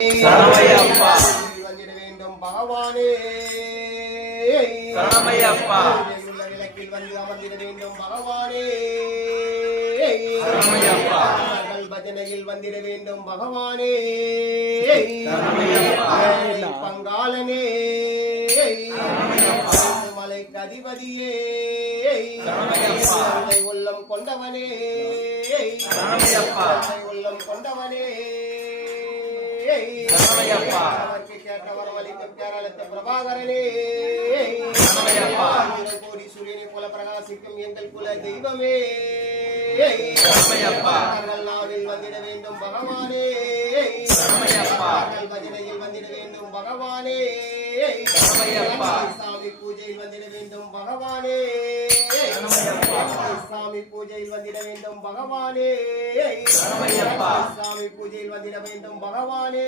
சரணமையப்பா வந்திட வேண்டும் பகவானே. சரணமையப்பா உள்ள விளக்கில் வந்து அமர்ந்திட வேண்டும் பகவானே. சரணமையப்பா பஜனையில் வந்திட வேண்டும் பகவானே. பங்காளனே மலைக்கு அதிபதியே உள்ளம் கொண்டவனே உள்ளம் கொண்டவனே கேட்டவர் வலிக்கும் கேரளத்து பிரபாகரனே கோடி சூரியனை போல பிரகாசிக்கும் எங்கள் குல தெய்வமே. நாவில் வந்திட வேண்டும் பகவானே. பஜனையில் வந்திட வேண்டும் பகவானே. சாமி பூஜையில் வந்திட வேண்டும் பகவானே. சாமி பூஜையில் வந்திட வேண்டும் பகவானே. சாமி பூஜையில் வந்திட வேண்டும் பகவானே.